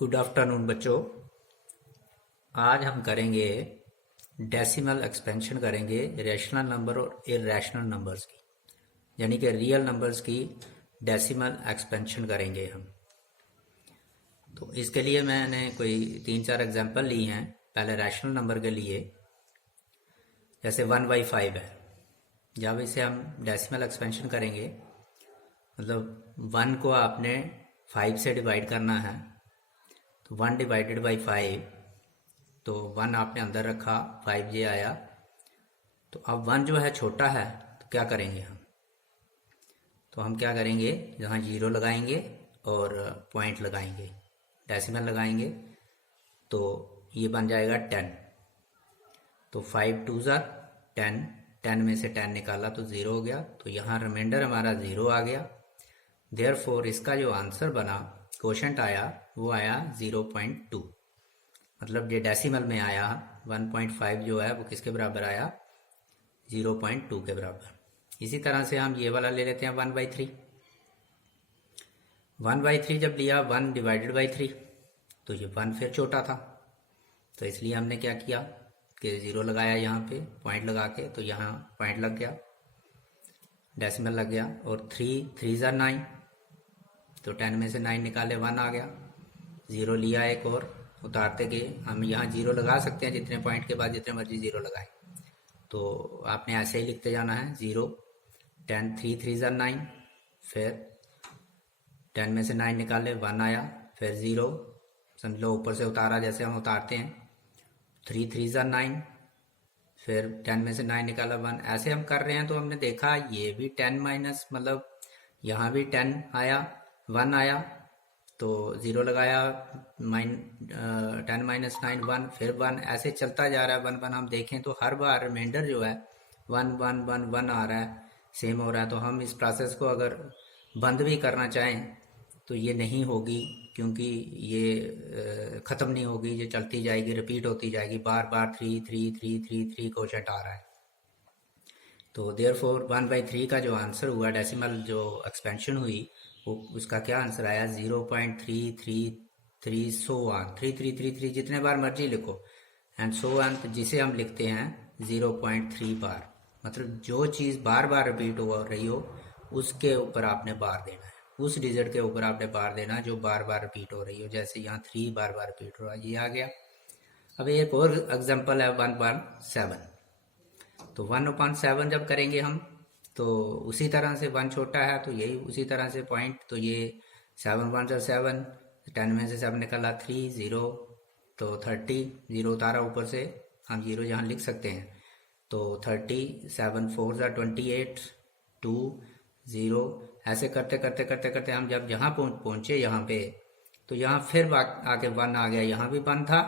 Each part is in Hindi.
गुड आफ्टरनून बच्चों। आज हम करेंगे डेसिमल एक्सपेंशन करेंगे रैशनल नंबर और इरेशनल नंबर्स की, यानी कि रियल नंबर्स की डेसिमल एक्सपेंशन करेंगे हम। तो इसके लिए मैंने कोई 3-4 एग्जांपल ली हैं। पहले रैशनल नंबर के लिए, जैसे 1/5 है। जब इसे हम डेसिमल एक्सपेंशन करेंगे, मतलब 1 को आपने 5 से डिवाइड करना है, तो 1 डिवाइडेड बाई 5, तो 1 आपने अंदर रखा, 5 ये आया। तो अब 1 जो है छोटा है, तो क्या करेंगे हम? तो हम क्या करेंगे, यहाँ 0 लगाएंगे और पॉइंट लगाएंगे, डेसिमल लगाएंगे, तो ये बन जाएगा 10। तो 5 2 ज़ा 10, 10 में से 10 निकाला तो 0 हो गया, तो यहाँ रिमाइंडर हमारा 0 आ गया। देयरफॉर इसका जो आंसर बना, क्वोशंट आया, वो आया 0.2। मतलब ये डेसिमल में आया 1.5 जो है वो किसके बराबर आया, 0.2 के बराबर। इसी तरह से हम ये वाला ले लेते हैं 1/3। 1/3 जब लिया, 1 डिवाइडेड बाई 3, तो ये 1 फिर छोटा था, तो इसलिए हमने क्या किया कि 0 लगाया यहाँ पे पॉइंट लगा के, तो यहाँ पॉइंट लग गया, डेसिमल लग गया। और 3 3 ज़ा 9, तो 10 में से 9 निकाले, 1 आ गया। 0 लिया एक और, उतारते गए, हम यहाँ 0 लगा सकते हैं, जितने पॉइंट के बाद जितने मर्जी 0 लगाए, तो आपने ऐसे ही लिखते जाना है 0 10 3 3 ज़ा 9, फिर 10 में से 9 निकाले, 1 आया, फिर 0, समझ लो ऊपर से उतारा, जैसे हम उतारते हैं, 3 3 ज़ा 9, फिर 10 में से 9 निकाला, 1। ऐसे हम कर रहे हैं, तो हमने देखा ये भी 10 माइनस, मतलब यहाँ भी 10 आया, 1 आया, तो 0 लगाया, 10 माइनस 9 1, फिर 1, ऐसे चलता जा रहा है 1 1। हम देखें तो हर बार रिमाइंडर जो है 1 1 1 1 आ रहा है, सेम हो रहा है। तो हम इस प्रोसेस को अगर बंद भी करना चाहें तो ये नहीं होगी, क्योंकि ये ख़त्म नहीं होगी, ये चलती जाएगी, रिपीट होती जाएगी, बार बार 3 3 3 3 3 क्वोशंट आ रहा है। तो देयरफॉर 1/3 का जो आंसर हुआ, डेसिमल जो एक्सपेंशन हुई, वो उसका क्या आंसर आया, 0.333, सो ऑन, 3333 जितने बार मर्जी लिखो, एंड सो ऑन, जिसे हम लिखते हैं 0.3 बार। मतलब जो चीज़ बार बार रिपीट हो रही हो, उसके ऊपर आपने बार देना है, उस डिजिट के ऊपर आपने बार देना है जो बार बार रिपीट हो रही हो। जैसे यहाँ 3 बार बार रिपीट हो रहा है, ये आ गया। अब एक और एग्जांपल है 1/7। तो 1/7 जब करेंगे हम, तो उसी तरह से 1 छोटा है, तो यही उसी तरह से पॉइंट, तो ये 7 1 7, 10 में से 7 निकाला, 3 0, तो 30, 0 उतारा ऊपर से, हम 0 यहाँ लिख सकते हैं, तो 30, 7 4 ज़ा 28, 2 0, ऐसे करते करते करते करते हम जब यहाँ पहुँचे यहाँ पे, तो यहाँ फिर आके 1 आ गया, यहाँ भी 1 था,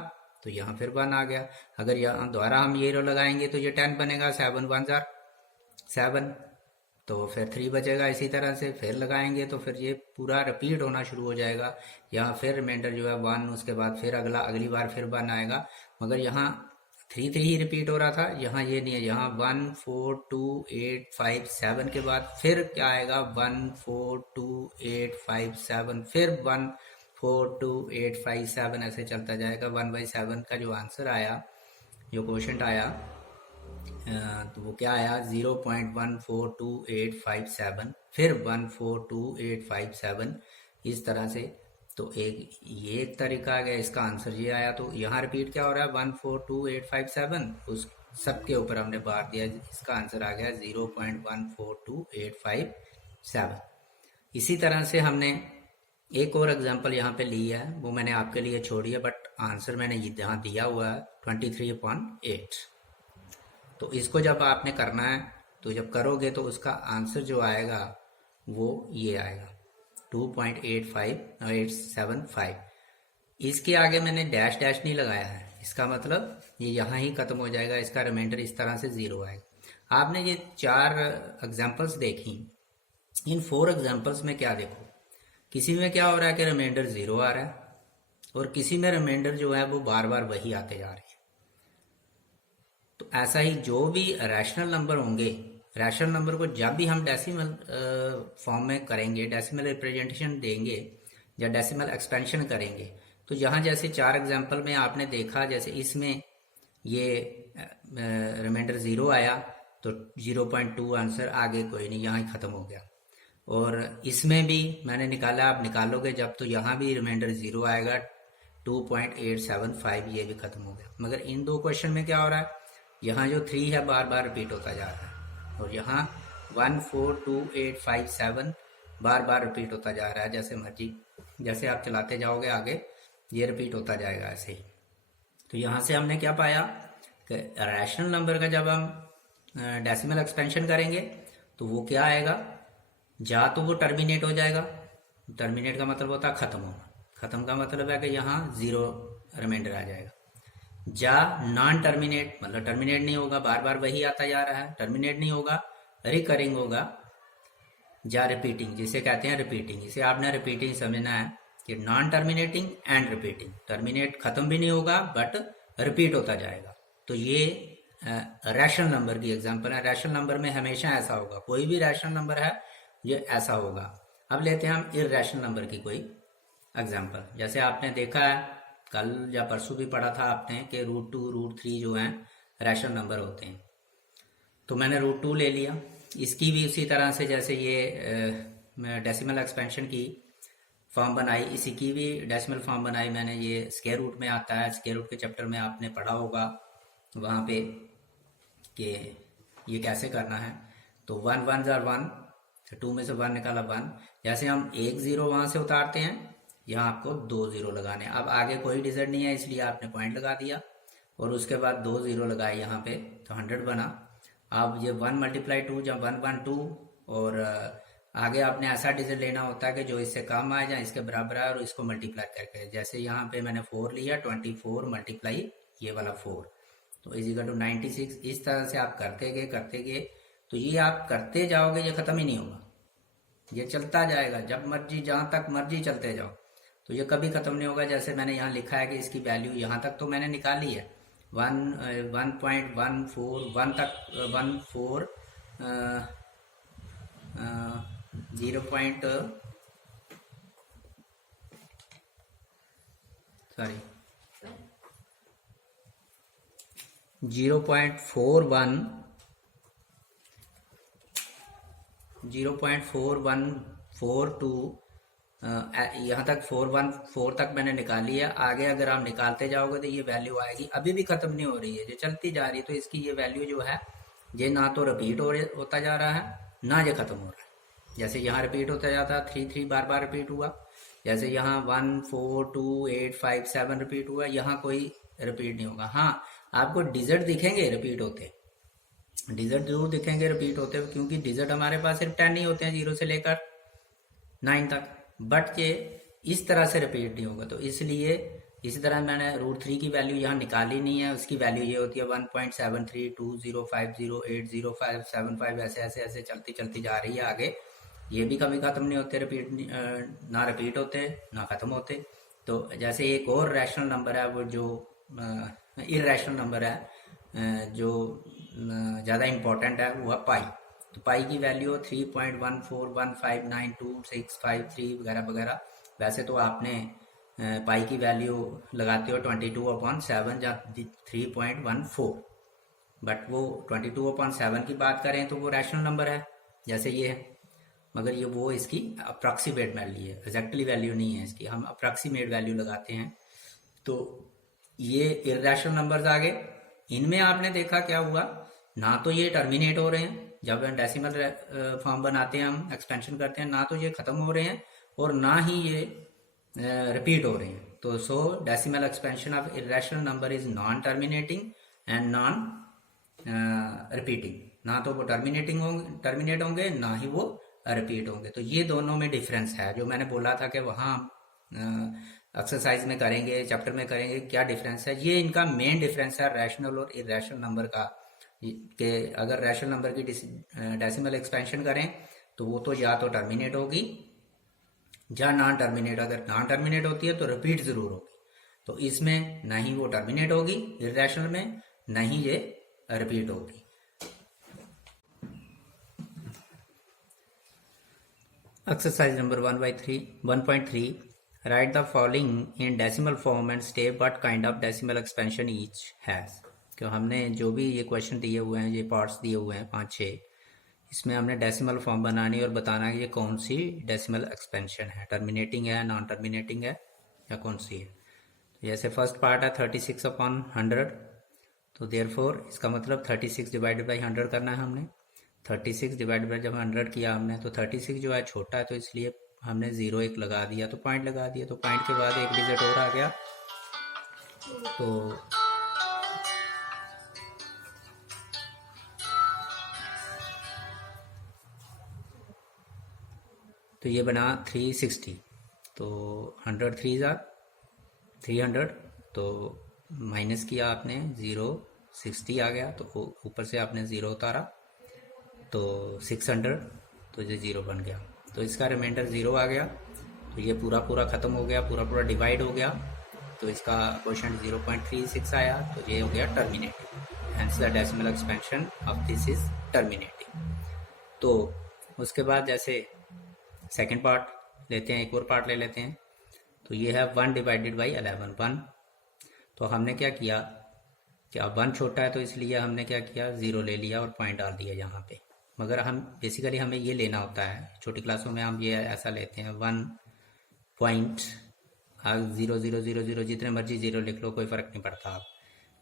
तो यहाँ फिर 1 आ गया। अगर यहाँ दोबारा हम ये लगाएंगे तो ये 10 बनेगा, 7 1 ज़ा 7, तो फिर 3 बचेगा। इसी तरह से फिर लगाएंगे तो फिर ये पूरा रिपीट होना शुरू हो जाएगा। यहाँ फिर रिमाइंडर जो है 1, उसके बाद फिर अगली बार फिर 1 आएगा, मगर यहाँ 3 3 ही रिपीट हो रहा था, यहाँ ये नहीं है। यहाँ 1 4 2 8 5 7 के बाद फिर क्या आएगा, 1 4 2 8 5 7, फिर 1 4 2 8 5 7, ऐसे चलता जाएगा। 1/7 का जो आंसर आया, जो क्वोशंट आया, तो वो क्या आया, 0.142857, फिर 142857, इस तरह से। तो ये एक तरीका आ गया, इसका आंसर ये आया। तो यहाँ रिपीट क्या हो रहा है, 142857, उस सब के ऊपर हमने बार दिया, इसका आंसर आ गया 0.142857। इसी तरह से हमने एक और एग्जांपल यहाँ पे ली है, वो मैंने आपके लिए छोड़ी है, बट आंसर मैंने यहाँ दिया हुआ है 23/8। तो इसको जब आपने करना है, तो जब करोगे तो उसका आंसर जो आएगा वो ये आएगा 2.85875। इसके आगे मैंने डैश डैश नहीं लगाया है, इसका मतलब ये यहाँ ही खत्म हो जाएगा, इसका रिमाइंडर इस तरह से 0 आएगा। आपने ये 4 एग्जांपल्स देखी, इन 4 एग्जांपल्स में क्या देखो, किसी में क्या हो रहा है कि रिमाइंडर 0 आ रहा है, और किसी में रिमाइंडर जो है वो बार बार वही आते जा रहे हैं। तो ऐसा ही जो भी रैशनल नंबर होंगे, रैशनल नंबर को जब भी हम डेसिमल फॉर्म में करेंगे, डेसिमल रिप्रेजेंटेशन देंगे या डेसिमल एक्सपेंशन करेंगे, तो तो यहाँ जैसे 4 एग्जाम्पल में आपने देखा, जैसे इसमें ये रिमाइंडर 0 आया तो 0.2 आंसर, आगे कोई नहीं, यहाँ ही ख़त्म हो गया। और इसमें भी मैंने निकाला, आप निकालोगे जब तो यहाँ भी रिमाइंडर 0 आएगा, 2.875, ये भी ख़त्म हो गया। मगर इन दो क्वेश्चन में क्या हो रहा है, यहाँ जो 3 है बार बार रिपीट होता जा रहा है, और यहाँ 1 4 2 8 5 7 बार बार रिपीट होता जा रहा है। जैसे मर्जी, जैसे आप चलाते जाओगे आगे ये रिपीट होता जाएगा ऐसे ही। तो यहाँ से हमने क्या पाया कि रैशनल नंबर का जब हम डेसिमल एक्सपेंशन करेंगे तो वो क्या आएगा, या तो वो टर्मिनेट हो जाएगा, टर्मिनेट का मतलब होता है खत्म होना, खत्म का मतलब है कि यहाँ 0 रिमाइंडर आ जाएगा, या नॉन टर्मिनेट मतलब टर्मिनेट नहीं होगा, बार बार वही आता जा रहा है, टर्मिनेट नहीं होगा, रिकरिंग होगा, या रिपीटिंग, जिसे कहते हैं रिपीटिंग। इसे आपने रिपीटिंग समझना है कि non terminating and repeating, terminate खत्म भी नहीं होगा बट रिपीट होता जाएगा। तो ये रैशनल नंबर की एग्जांपल है। रैशनल नंबर में हमेशा ऐसा होगा, कोई भी रैशनल नंबर है ये ऐसा होगा। अब लेते हैं हम इर्रेशनल नंबर की कोई एग्जांपल। जैसे आपने देखा है कल या परसों भी पढ़ा था आपने कि √2 √3 जो हैं रैशनल नंबर होते हैं। तो मैंने √2 ले लिया, इसकी भी उसी तरह से जैसे ये डेसिमल एक्सपेंशन की फॉर्म बनाई, इसी की भी डेसिमल फॉर्म बनाई मैंने। ये स्क्वायर रूट में आता है, स्क्वायर रूट के चैप्टर में आपने पढ़ा होगा वहाँ पे कि ये कैसे करना है। तो 1 1 जार 1, 2 में से 1 निकाला 1, जैसे हम 1 0 वहाँ से उतारते हैं, यहाँ आपको 2 0 लगाने। अब आगे कोई डिजिट नहीं है इसलिए आपने पॉइंट लगा दिया और उसके बाद 2 0 लगाए यहाँ पे, तो 100 बना। अब ये 1 × 2 जब 1 1 2, और आगे आपने ऐसा डिजिट लेना होता है कि जो इससे कम आए, जाए इसके बराबर है, और इसको मल्टीप्लाई करके, जैसे यहाँ पे मैंने 4 लिया, 24 मल्टीप्लाई ये वाला 4 तो इजिकल टू 96। इस तरह से आप करते गए, तो ये आप करते जाओगे, ये खत्म ही नहीं होगा, ये चलता जाएगा जब मर्जी, जहां तक मर्जी चलते जाओ, तो ये कभी खत्म नहीं होगा। जैसे मैंने यहाँ लिखा है कि इसकी वैल्यू यहाँ तक तो मैंने निकाली है, 1.14 1 तक 14 0.4142 यहाँ तक 414 तक मैंने निकाली है। आगे अगर आप निकालते जाओगे तो ये वैल्यू आएगी, अभी भी खत्म नहीं हो रही है, जो चलती जा रही है। तो इसकी ये वैल्यू जो है ये ना तो रिपीट होता जा रहा है, ना ये खत्म हो रहा है। जैसे यहाँ रिपीट होता जाता है, 3 3 बार बार रिपीट हुआ, जैसे यहाँ 1 4 2 8 5 7 रिपीट हुआ, यहाँ कोई रिपीट नहीं होगा। हाँ, आपको डिजिट दिखेंगे रिपीट होते, डिजिट जरूर दिखेंगे रिपीट होते, क्योंकि डिजिट हमारे पास सिर्फ 10 ही होते हैं, 0 से लेकर 9 तक, बट ये इस तरह से रिपीट नहीं होगा। तो इसलिए इसी तरह मैंने √3 की वैल्यू यहाँ निकाली नहीं है, उसकी वैल्यू ये होती है 1.732050807575, ऐसे ऐसे ऐसे चलती चलती जा रही है आगे। ये भी कभी खत्म नहीं होते, रिपीट ना रिपीट होते ना खत्म होते। तो जैसे एक और रैशनल नंबर है, वो जो इर्रेशनल नंबर है, जो ज़्यादा इम्पोर्टेंट है, वो है पाई। तो पाई की वैल्यू 3.141592653 वगैरह वगैरह। वैसे तो आपने पाई की वैल्यू लगाते हो 22/7 या 3.14, बट वो 22/7 की बात करें तो वो रैशनल नंबर है जैसे ये है, मगर ये वो इसकी अप्रॉक्सीमेट वैल्यू है, एग्जैक्टली वैल्यू नहीं है इसकी, हम अप्रॉक्सीमेट वैल्यू लगाते हैं। तो ये इर्रेशनल नंबर्स आ गए। इनमें आपने देखा क्या हुआ, ना तो ये टर्मिनेट हो रहे हैं, जब डेसिमल फॉर्म बनाते हैं हम, एक्सपेंशन करते हैं, ना तो ये खत्म हो रहे हैं और ना ही ये रिपीट हो रहे हैं। तो सो decimal expansion of irrational number is non terminating and non repeating. ना तो वो टर्मिनेट होंगे, ना ही वो रिपीट होंगे। तो ये दोनों में डिफरेंस है, जो मैंने बोला था कि वहाँ एक्सरसाइज में करेंगे, चैप्टर में करेंगे, क्या डिफरेंस है। ये इनका मेन डिफरेंस है रैशनल और इर्रेशनल नंबर का, कि अगर रैशनल नंबर की डेसिमल एक्सपेंशन करें तो वो तो या तो टर्मिनेट होगी या नॉन टर्मिनेट। अगर नॉन टर्मिनेट होती है तो रिपीट जरूर होगी। तो इसमें ना ही वो टर्मिनेट होगी इर्रेशनल में, ना ही ये रिपीट होगी। Exercise number 1.3 right the following in decimal form and state what kind of decimal expansion each has. क्यों हमने जो भी ये क्वेश्चन दिए हुए हैं, ये पार्ट्स दिए हुए हैं 5-6, इसमें हमने डेसिमल फॉर्म बनानी और बताना है कि ये कौन सी डेसिमल एक्सपेंशन है, टर्मिनेटिंग है, नॉन टर्मिनेटिंग है, या कौन सी है। तो जैसे फर्स्ट पार्ट है 36/100, तो देयरफॉर इसका मतलब 36 डिवाइडेड बाई 100 करना है हमने। 36 डिवाइडेड बाई जब 100 किया हमने, तो 36 जो है छोटा है, तो इसलिए हमने 0 एक लगा दिया, तो पॉइंट लगा दिया, तो पॉइंट के बाद एक डिजिट और आ गया। तो ये बना 360, तो 100 3 ज़ार 300, तो माइनस किया आपने 0, 60 आ गया, तो ऊपर से आपने 0 उतारा, तो 600, तो ये 0 बन गया, तो इसका रिमाइंडर 0 आ गया। तो ये पूरा पूरा ख़त्म हो गया, पूरा पूरा डिवाइड हो गया, तो इसका क्वेश्चन 0.36 आया, तो ये हो गया terminating. Hence the decimal expansion of this is terminating. तो उसके बाद जैसे सेकेंड पार्ट लेते हैं, एक और पार्ट ले लेते हैं। तो ये है 1 डिवाइडेड बाई 11, 1। तो हमने क्या किया कि अब 1 छोटा है, तो इसलिए हमने क्या किया, 0 ले लिया और पॉइंट डाल दिया यहाँ पे। मगर हम बेसिकली हमें ये लेना होता है, छोटी क्लासों में हम ये ऐसा लेते हैं 1.00000, जितने मर्जी 0 लिख लो, कोई फ़र्क नहीं पड़ता। आप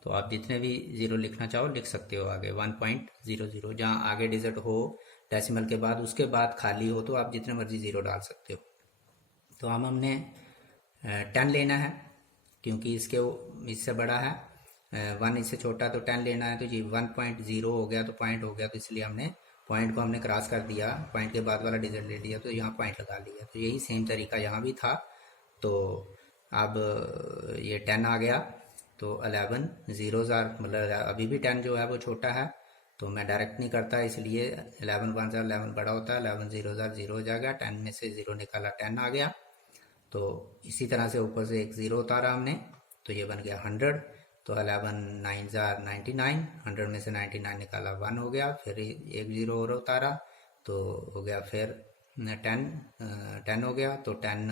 तो आप जितने भी 0 लिखना चाहो लिख सकते हो आगे। 1.00 जहाँ आगे डिजिट हो डेसिमल के बाद, उसके बाद खाली हो, तो आप जितने मर्जी 0 डाल सकते हो। तो हमने 10 लेना है, क्योंकि इससे बड़ा है 1, इससे छोटा, तो 10 लेना है। तो जी 1.0 हो गया, तो पॉइंट हो गया, तो इसलिए हमने पॉइंट को हमने क्रॉस कर दिया, पॉइंट के बाद वाला डिजिट ले लिया, तो यहाँ पॉइंट लगा लिया। तो यही सेम तरीका यहाँ भी था। तो अब ये 10 आ गया, तो 11 zeros आर, मतलब अभी भी 10 जो है वो छोटा है, तो मैं डायरेक्ट नहीं करता, इसलिए 11 1 11 बड़ा होता है, 11 zeros आर 0 हो जाएगा, 10 में से 0 निकाला 10 आ गया। तो इसी तरह से ऊपर से एक 0 उतारा हमने, तो ये बन गया 100। तो 11 9 99, 100 में से 99 निकाला 1 हो गया, फिर एक 0 और उतारा, तो हो गया फिर 10 हो गया। तो 10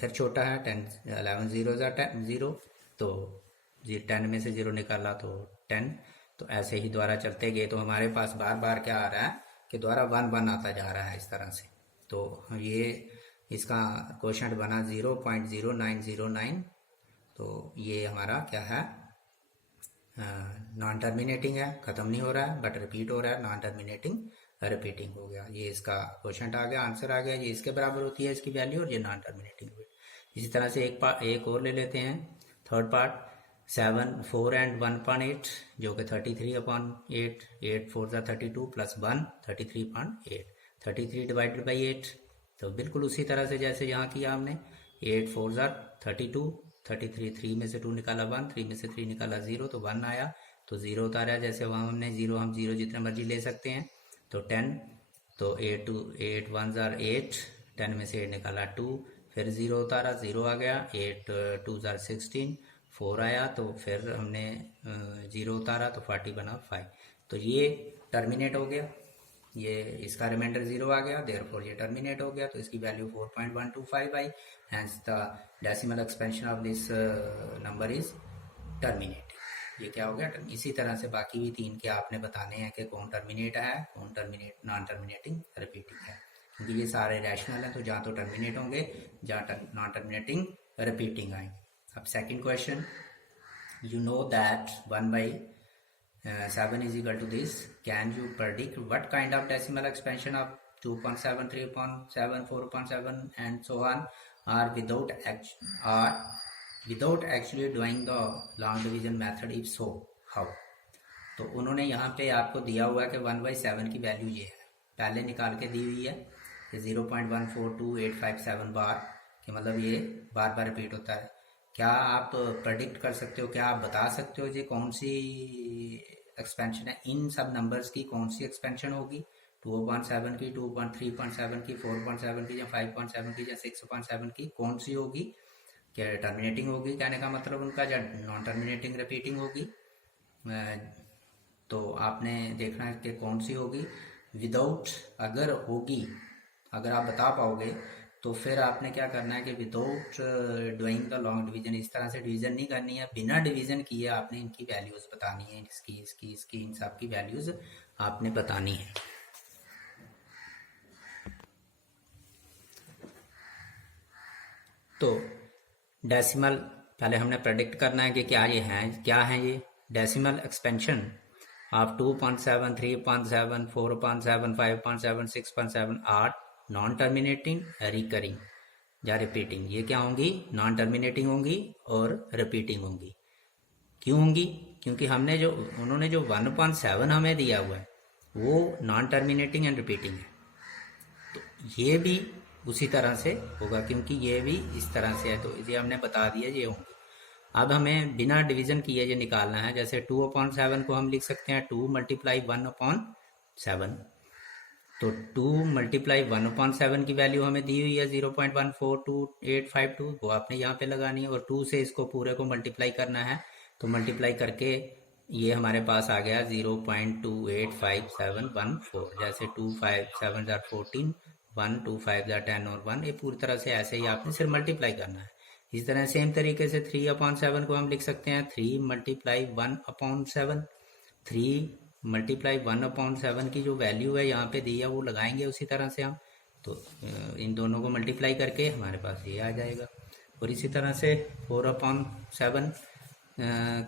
फिर छोटा है 10, 11 0 0, तो 10 में से 0 निकाला तो 10। तो ऐसे ही द्वारा चलते गए, तो हमारे पास बार बार क्या आ रहा है कि द्वारा 1 1 आता जा रहा है इस तरह से। तो ये इसका क्वेश्चन बना 0.0909। तो ये हमारा क्या है, नॉन टर्मिनेटिंग है, ख़त्म नहीं हो रहा है बट रिपीट हो रहा है, नॉन टर्मिनेटिंग रिपीटिंग हो गया। ये इसका क्वेश्चन आ गया, आंसर आ गया, ये इसके बराबर होती है इसकी वैल्यू, और ये नॉन टर्मिनेटिंग। इसी तरह से एक और ले लेते हैं, थर्ड पार्ट 7 4 एंड 1.8, जो कि 33/8, 8 4 32 प्लस 1 33.8, 33 डिवाइडेड बाई 8। तो बिल्कुल उसी तरह से जैसे यहाँ किया हमने, 8 4 32, 33 3 में से 2 निकाला 1, 3 में से 3 निकाला 0, तो 1 आया, तो 0 उतारा। जैसे वहाँ हमने 0, हम 0 जितने मर्जी ले सकते हैं, तो 10, तो 8 1 8, 10 में से 8 निकाला 2, फिर 0 उतारा, 0 आ गया, 8 2 16, 4 आया, तो फिर हमने 0 उतारा, तो 40 बना 5। तो ये टर्मिनेट हो गया, ये इसका रिमाइंडर 0 आ गया, देयरफॉर ये टर्मिनेट हो गया, तो इसकी वैल्यू 4.125 आई। Hence the decimal expansion of this number is terminating. ये क्या हो गया, इसी तरह से बाकी भी 3 के आपने बताने हैं कि कौन टर्मिनेट है, कौन टर्मिनेट नॉन टर्मिनेटिंग रिपीटिंग है, क्योंकि ये सारे रैशनल हैं, तो जहाँ तो टर्मिनेट होंगे, जहाँ नॉन टर्मिनेटिंग रिपीटिंग आएंगे। अब second question, you know that 1/7 is equal to this. Can you predict what kind of decimal expansion of 2.7, 3.7, 4.7 and so on are without actually doing the long division method? If so, how? तो उन्होंने यहाँ पे आपको दिया हुआ है कि 1/7 की वैल्यू ये है, पहले निकाल के दी हुई है कि 0.142857 बार, कि मतलब ये बार बार रिपीट होता है। क्या आप प्रेडिक्ट कर सकते हो, क्या आप बता सकते हो जी कौन सी एक्सपेंशन है, इन सब नंबर्स की कौन सी एक्सपेंशन होगी, 2.7 की, 2.3.7 की, 4.7 की, या 5.7 की, या 6.7 की, कौन सी होगी, क्या टर्मिनेटिंग होगी, कहने का मतलब उनका, या नॉन टर्मिनेटिंग रिपीटिंग होगी। तो आपने देखना है कि कौन सी होगी। विदाउट, अगर होगी, अगर आप बता पाओगे तो फिर आपने क्या करना है कि without doing the long division, इस तरह से डिवीजन नहीं करनी है, बिना डिवीजन किए आपने इनकी वैल्यूज बतानी है, इसकी इन सब की वैल्यूज आपने बतानी है। तो डेसिमल पहले हमने प्रेडिक्ट करना है कि क्या है ये decimal expansion of 2.7, 3.7, 4.7, 5.7, 6.7 are non terminating, recurring या रिपीटिंग। ये क्या होंगी? नॉन टर्मिनेटिंग होंगी और रिपीटिंग होंगी। क्यों होंगी? क्योंकि उन्होंने जो 1.7 हमें दिया हुआ है वो नॉन टर्मिनेटिंग एंड रिपीटिंग है, तो ये भी उसी तरह से होगा क्योंकि ये भी इस तरह से है, तो ये हमने बता दिया ये होंगे। अब हमें बिना डिवीजन किए ये निकालना है। जैसे 2/7 को हम लिख सकते हैं 2 × 1/7, तो 2 × 1/7 की वैल्यू हमें दी हुई है 0.142852, वो आपने यहाँ पे लगानी है, और 2 से इसको पूरे को मल्टीप्लाई करना है, तो मल्टीप्लाई करके ये हमारे पास आ गया 0.285714। जैसे 2 5 7 14, 1 2 5 10 और 1, ये पूरी तरह से ऐसे ही आपने सिर्फ मल्टीप्लाई करना है। इस तरह सेम तरीके से 3/7 को हम लिख सकते हैं 3 × 1/7। 3 × 1/7 की जो वैल्यू है यहाँ पे दी है वो लगाएंगे उसी तरह से हम, तो इन दोनों को मल्टीप्लाई करके हमारे पास ये आ जाएगा। और इसी तरह से 4/7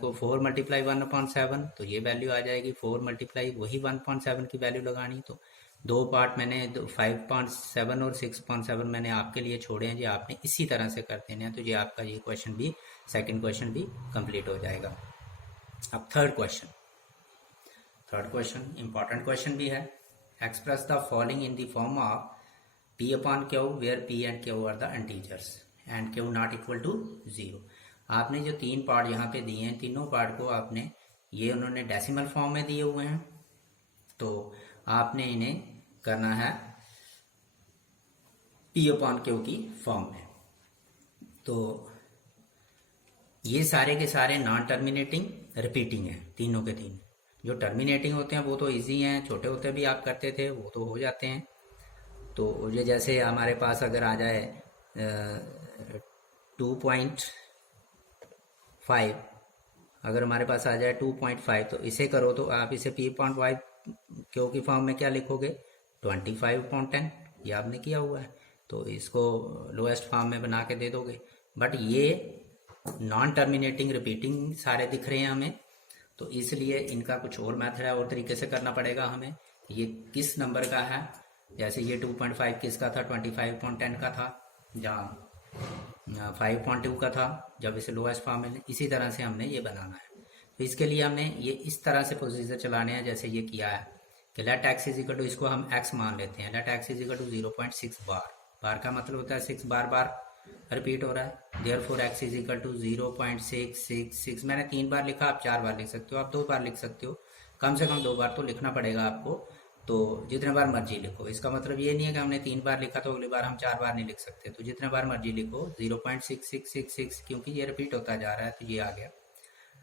को 4 × 1/7, तो ये वैल्यू आ जाएगी 4 × वही 1.7 की वैल्यू लगानी। तो दो पार्ट मैंने 5.7 और 6.7 मैंने आपके लिए छोड़े हैं, जो आपने इसी तरह से कर देने हैं, तो ये आपका ये क्वेश्चन भी, सेकंड क्वेश्चन भी कंप्लीट हो जाएगा। अब थर्ड क्वेश्चन इंपॉर्टेंट क्वेश्चन भी है। Express the following in the form of P/Q where P and Q are the integers and Q not equal to 0। आपने जो तीन पार्ट यहाँ पे दिए हैं, तीनों पार्ट को आपने, ये उन्होंने डेसिमल फॉर्म में दिए हुए हैं, तो आपने इन्हें करना है P/Q की फॉर्म में। तो ये सारे के सारे नॉन टर्मिनेटिंग रिपीटिंग है, तीनों के तीन। जो टर्मिनेटिंग होते हैं वो तो इजी हैं, छोटे होते भी आप करते थे वो तो हो जाते हैं। तो ये जैसे हमारे पास अगर आ जाए 2.5, अगर हमारे पास आ जाए 2.5, तो इसे करो तो आप इसे P/5 Q की फॉर्म में क्या लिखोगे? 25/10, ये आपने किया हुआ है, तो इसको लोएस्ट फॉर्म में बना के दे दोगे। बट ये नॉन टर्मिनेटिंग रिपीटिंग सारे दिख रहे हैं हमें, तो इसलिए इनका कुछ और मेथड है, और तरीके से करना पड़ेगा हमें। ये किस नंबर का है? जैसे ये 2.5 किसका था? 25/10 का था, जहाँ 5.2 का था जब इसे लोएस्ट फॉर्म में, इसी तरह से हमने ये बनाना है। तो इसके लिए हमने ये इस तरह से प्रोसीजर चलाने हैं, जैसे ये किया है कि let x is equal to, इसको हम x मान लेते हैं, let x is equal to 0.6 bar. Bar का मतलब होता है 6 बार रिपीट हो रहा है, therefore x is equal to 0.666। मैंने 3 बार लिखा, आप 4 बार लिख सकते हो, आप 2 बार लिख सकते हो, कम से कम 2 बार तो लिखना पड़ेगा आपको। तो जितने बार मर्जी लिखो, इसका मतलब ये नहीं है कि हमने 3 बार लिखा तो अगली बार हम 4 बार नहीं लिख सकते, तो जितने बार मर्जी लिखो 0.6666, क्योंकि ये रिपीट होता जा रहा है, तो ये आ गया।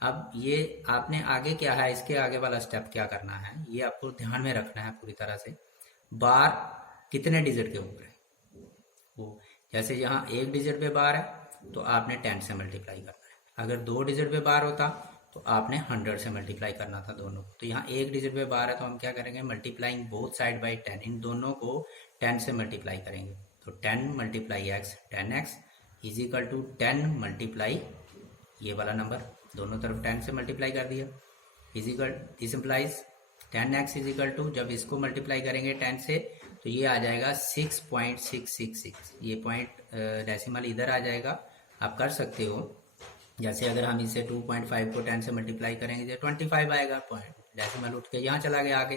अब ये आपने आगे क्या है, इसके आगे वाला स्टेप क्या करना है, ये आपको ध्यान में रखना है पूरी तरह से। बार कितने डिजिट के ऊपर है वो, जैसे यहाँ 1 डिजिट पे बार है तो आपने 10 से मल्टीप्लाई करना है, अगर 2 डिजिट पे बार होता तो आपने 100 से मल्टीप्लाई करना था दोनों को। तो यहाँ 1 डिजिट पे बार है तो हम क्या करेंगे, मल्टीप्लाइंग बोथ साइड बाई 10, इन दोनों को 10 से मल्टीप्लाई करेंगे। तो 10 × x, 10x is equal to 10 × ये वाला नंबर, दोनों तरफ 10 से मल्टीप्लाई कर दिया, is equal, this implies 10x is equal to, जब इसको मल्टीप्लाई करेंगे 10 से तो ये आ जाएगा 6.666। ये पॉइंट डेसिमल इधर आ जाएगा, आप कर सकते हो। जैसे अगर हम इसे 2.5 को 10 से मल्टीप्लाई करेंगे तो 25 आएगा, पॉइंट डेसिमल उठ के यहाँ चला गया आगे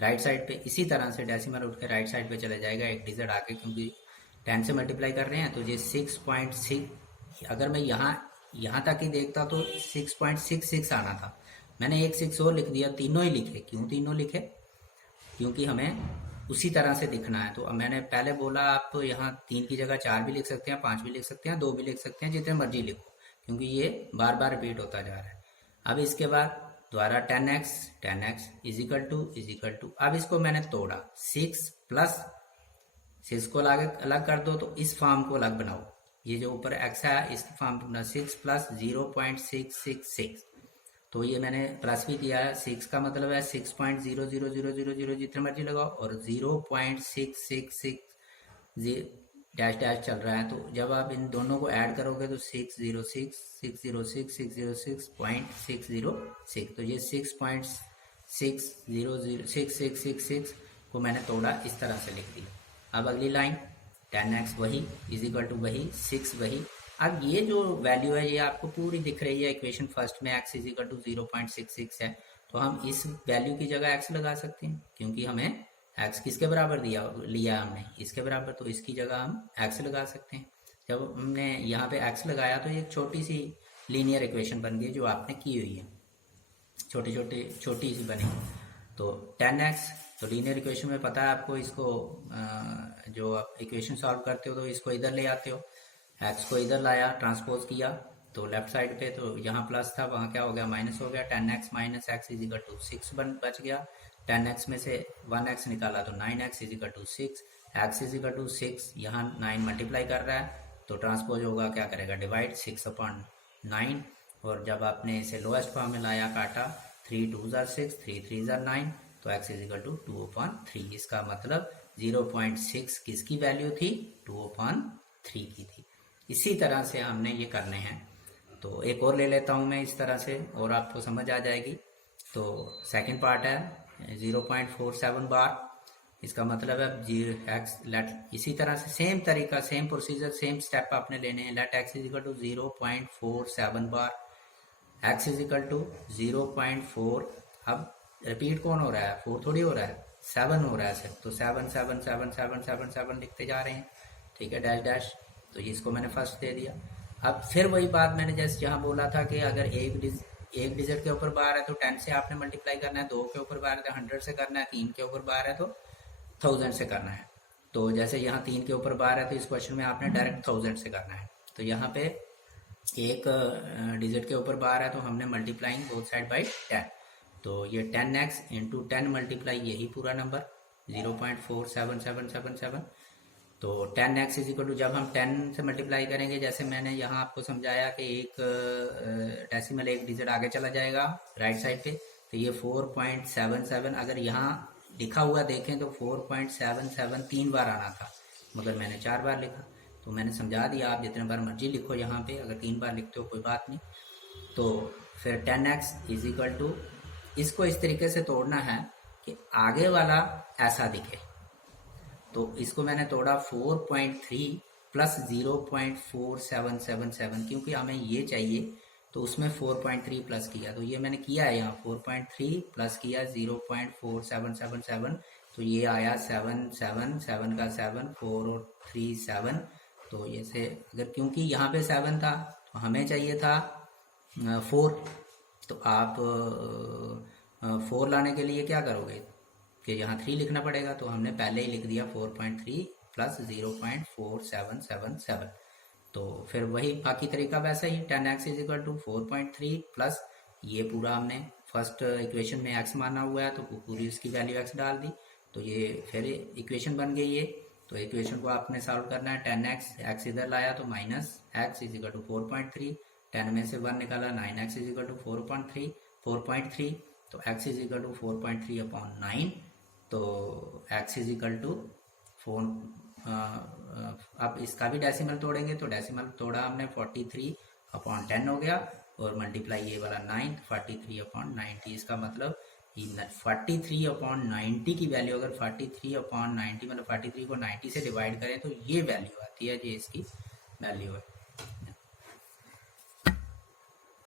राइट साइड पे। इसी तरह से डेसिमल उठ के राइट साइड पे चला जाएगा, एक डिजिट आगे, क्योंकि 10 से मल्टीप्लाई कर रहे हैं। तो ये 6.6, अगर मैं यहाँ तक ही देखता तो 6.66 आना था, मैंने एक 6 और लिख दिया, तीनों ही लिखे। क्यों तीनों लिखे? क्योंकि हमें उसी तरह से दिखना है। तो अब मैंने पहले बोला आप तो यहाँ 3 की जगह 4 भी लिख सकते हैं, 5 भी लिख सकते हैं, 2 भी लिख सकते हैं, जितने मर्जी लिखो, क्योंकि ये बार बार रिपीट होता जा रहा है। अब इसके बाद द्वारा 10x इज इक्वल टू, अब इसको मैंने तोड़ा, 6 + सिक्स को अलग अलग कर दो तो इस फॉर्म को अलग बनाओ, ये जो ऊपर एक्स है इस फॉर्म को 6 प्लस 0.666, तो ये मैंने प्लस भी किया है। 6 का मतलब है 6.00000 जितने मर्जी लगाओ, और 0.666 डैश डैश चल रहा है। तो जब आप इन दोनों को ऐड करोगे तो 606.606 तो ये 6.6006666 को मैंने तोड़ा, इस तरह से लिख दिया। अब अगली लाइन 10x वही इजिकल टू वही 6 वही। अब ये जो वैल्यू है ये आपको पूरी दिख रही है इक्वेशन फर्स्ट में, x इजिकल टू 0.66 है, तो हम इस वैल्यू की जगह x लगा सकते हैं, क्योंकि हमें x किसके बराबर लिया हमने, इसके बराबर, तो इसकी जगह हम x लगा सकते हैं। जब हमने यहाँ पे x लगाया तो एक छोटी सी लीनियर इक्वेशन बन गई जो आपने की हुई है, छोटी सी बनी। तो 10x, तो लीनियर इक्वेशन में पता है आपको, इसको जो आप इक्वेशन सॉल्व करते हो तो इसको इधर ले आते हो, x को इधर लाया, ट्रांसपोज किया तो लेफ्ट साइड पे, तो यहाँ प्लस था वहाँ क्या हो गया, माइनस हो गया। 10x minus x is equal to 6 बच गया। 10x में से 1x निकाला तो 9x is equal to 6, x is equal to 6, यहाँ 9 मल्टीप्लाई कर रहा है तो ट्रांसपोज होगा, क्या करेगा, डिवाइड 6/9, और जब आपने इसे लोएस्ट फॉर्म में लाया, काटा, 3 2 ज़ा 6, 3 3 ज़ा 9, तो x इजिकल टू 2/3। इसका मतलब 0.6 किसकी वैल्यू थी, 2/3 की थी। इसी तरह से हमने ये करने हैं। तो एक और ले लेता हूँ मैं इस तरह से, और आपको समझ आ जाएगी। तो सेकंड पार्ट है 0.47 बार, इसका मतलब है इसी तरह से सेम तरीका, सेम प्रोसीजर, सेम स्टेप आपने लेने हैं। Let x is equal to 0.47 bar, x is equal to 0.4, अब रिपीट कौन हो रहा है, 4 थोड़ी हो रहा है, 7 हो रहा है सिर्फ, तो 7 7 7 7 7 7 लिखते जा रहे हैं, ठीक है, डैश डैश। तो इसको मैंने फर्स्ट दे दिया। अब फिर वही बात मैंने जैसे यहाँ बोला था कि अगर एक डिजिट के ऊपर बार है तो 10 से आपने मल्टीप्लाई करना है, 2 के ऊपर बार है तो 100 से करना है, 3 के ऊपर बार है तो 1000 से करना है। तो जैसे यहाँ 3 के ऊपर बार है तो इस क्वेश्चन में आपने डायरेक्ट 1000 से करना है। तो यहाँ पे एक डिजिट के ऊपर बार है तो हमने मल्टीप्लाइंग बोथ साइड बाई 10, तो ये 10x इंटू 10 मल्टीप्लाई यही पूरा नंबर 0.47777। तो 10x इज इक्वल टू, जब हम 10 से मल्टीप्लाई करेंगे, जैसे मैंने यहाँ आपको समझाया कि एक डेसिमल एक डिजिट आगे चला जाएगा राइट साइड पे, तो ये 4.77, अगर यहाँ लिखा हुआ देखें तो 4.77 3 बार आना था, मगर मैंने 4 बार लिखा। तो मैंने समझा दिया, आप जितने बार मर्जी लिखो यहाँ पे, अगर 3 बार लिखते हो कोई बात नहीं। तो फिर 10x इज इक्वल टू, इसको इस तरीके से तोड़ना है कि आगे वाला ऐसा दिखे, तो इसको मैंने तोड़ा 4.3 प्लस 0.4777, क्योंकि हमें ये चाहिए तो उसमें 4.3 प्लस किया, तो ये मैंने किया है यहाँ 4.3 प्लस किया 0.4777, तो ये आया 7 7 7 का 7 4 और 3 7। तो ये से अगर, क्योंकि यहाँ पे 7 था तो हमें चाहिए था 4, तो आप 4 लाने के लिए क्या करोगे कि यहाँ 3 लिखना पड़ेगा, तो हमने पहले ही लिख दिया 4.3 प्लस 0.4777। तो फिर वही बाकी तरीका वैसा ही, 10x is equal to 4.3 plus ये पूरा हमने फर्स्ट इक्वेशन में x माना हुआ है तो पूरी उसकी वैल्यू x डाल दी, तो ये फिर इक्वेशन बन गई ये। तो इक्वेशन को आपने सॉल्व करना है, 10x, x इधर लाया तो minus x is equal to 4.3, 10 में से 1 निकाला, 9x इज इक्वल टू 4.3, तो x इज इक्वल टू 4.3/9, तो x इज इक्वल टू 4। अब इसका भी डेसिमल तोड़ेंगे, तो डेसिमल तोड़ा हमने 43/10 हो गया, और मल्टीप्लाई ये वाला 9, 43/90। इसका मतलब 43/90 की वैल्यू, अगर 43/90 मतलब 43 को 90 से डिवाइड करें तो ये वैल्यू आती है, ये इसकी वैल्यू है।